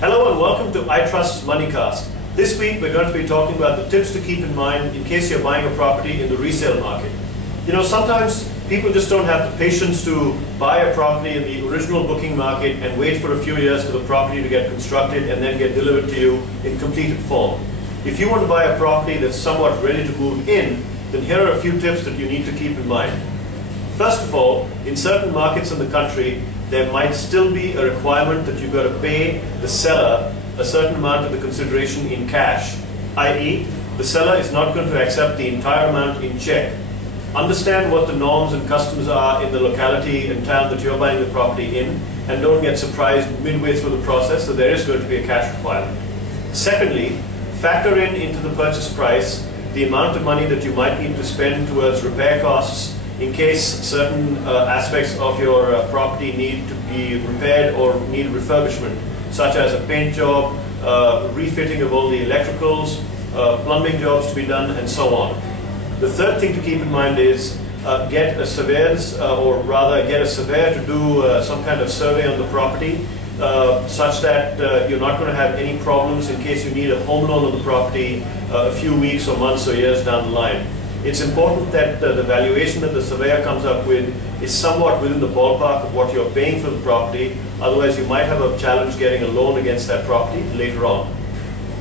Hello and welcome to I Trust's Moneycast. This week we're going to be talking about the tips to keep in mind in case you're buying a property in the resale market. You know, sometimes people just don't have the patience to buy a property in the original booking market and wait for a few years for the property to get constructed and then get delivered to you in completed form. If you want to buy a property that's somewhat ready to move in, then here are a few tips that you need to keep in mind. First of all, in certain markets in the country, there might still be a requirement that you've got to pay the seller a certain amount of the consideration in cash, i.e., the seller is not going to accept the entire amount in check. Understand what the norms and customs are in the locality and town that you're buying the property in, and don't get surprised midway through the process that there is going to be a cash requirement. Secondly, factor into the purchase price the amount of money that you might need to spend towards repair costs in case certain aspects of your property need to be repaired or need refurbishment, such as a paint job, refitting of all the electricals, plumbing jobs to be done, and so on. The third thing to keep in mind is get a surveyor to do some kind of survey on the property, such that you're not going to have any problems in case you need a home loan on the property a few weeks or months or years down the line. It's important that the valuation that the surveyor comes up with is somewhat within the ballpark of what you're paying for the property, otherwise you might have a challenge getting a loan against that property later on.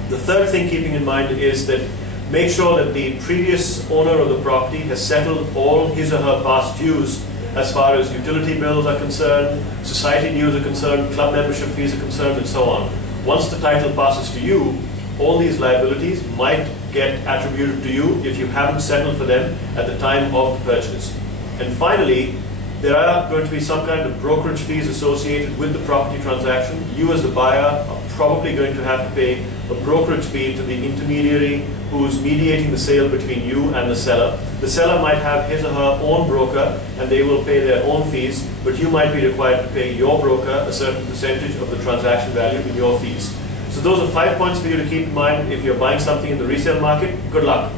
The third thing keeping in mind is that make sure that the previous owner of the property has settled all his or her past dues as far as utility bills are concerned, society dues are concerned, club membership fees are concerned, and so on. Once the title passes to you, all these liabilities might get attributed to you if you haven't settled for them at the time of the purchase. And finally, there are going to be some kind of brokerage fees associated with the property transaction. You as the buyer are probably going to have to pay a brokerage fee to the intermediary who's mediating the sale between you and the seller. The seller might have his or her own broker and they will pay their own fees, but you might be required to pay your broker a certain percentage of the transaction value in your fees. So those are 5 points for you to keep in mind if you're buying something in the resale market. Good luck.